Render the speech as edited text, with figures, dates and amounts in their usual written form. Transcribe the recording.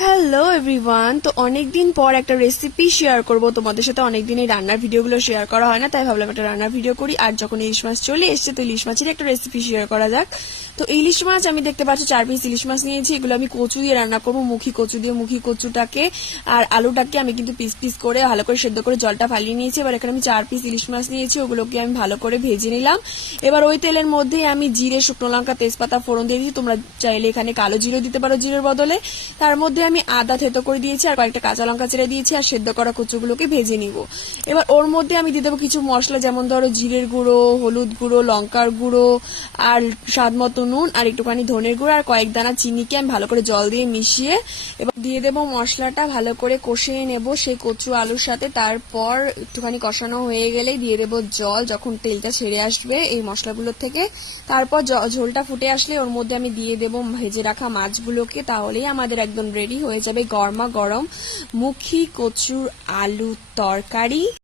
Hello everyone, তো অনেকদিন পর একটা রেসিপি শেয়ার করব তোমাদের সাথে। অনেকদিন এই রান্নার ভিডিওগুলো শেয়ার করা হয় না, তাই ভাবলাম একটা রান্নার ভিডিও করি। আর যখন ইলিশ মাছ চলে এসছে, তো ইলিশ মাছের একটা রেসিপি শেয়ার করা যাক। তো ইলিশ মাছ আমি দেখতে পাচ্ছি 4 পিস ইলিশ মাছ নিয়েছি। এগুলো আমি কচু দিয়ে রান্না করবো, মুখী কচু দিয়ে। মুখী কচুটাকে আর আলুটাকে আমি কিন্তু পিস পিস করে ভালো করে সেদ্ধ করে জলটা ফালিয়ে নিয়েছি। এবার এখানে আমি 4 পিস ইলিশ মাছ নিয়েছি, ওগুলোকে আমি ভালো করে ভেজে নিলাম। এবার ওই তেলের মধ্যে আমি জিরে, শুকনো লঙ্কা, তেজপাতা ফোড়ন দিয়ে দিয়েছি। তোমরা চাইলে এখানে কালো জিরে দিতে পারো জিরের বদলে। তার মধ্যে আমি আদা থেতো করে দিয়েছি আর কয়েকটা কাঁচা লঙ্কা ছেড়ে দিয়েছি, আর সেদ্ধ করা কচুগুলোকে ভেজে নিব। এবার ওর মধ্যে আমি দিয়ে দেবো কিছু মশলা, যেমন ধরো জিরের গুঁড়ো, হলুদ গুঁড়ো, লঙ্কার গুঁড়ো, আর স্বাদ মতো নুন, আর একটুখানি ধনের গুঁড়ো, আর কয়েক দানা চিনিকে আমি ভালো করে জল দিয়ে মিশিয়ে এবার দিয়ে দেবো মশলাটা। ভালো করে কষিয়ে নেব সেই কচু আলুর সাথে। তারপর একটুখানি কষানো হয়ে গেলেই দিয়ে দেবো জল, যখন তেলটা ছেড়ে আসবে এই মশলাগুলোর থেকে। তারপর ঝোলটা ফুটে আসলে ওর মধ্যে আমি দিয়ে দেবো ভেজে রাখা মাছগুলোকে। তাহলেই আমাদের একদম রেডি হয়ে যাবে গরমা গরম মুখী কচুর আলু তরকারি।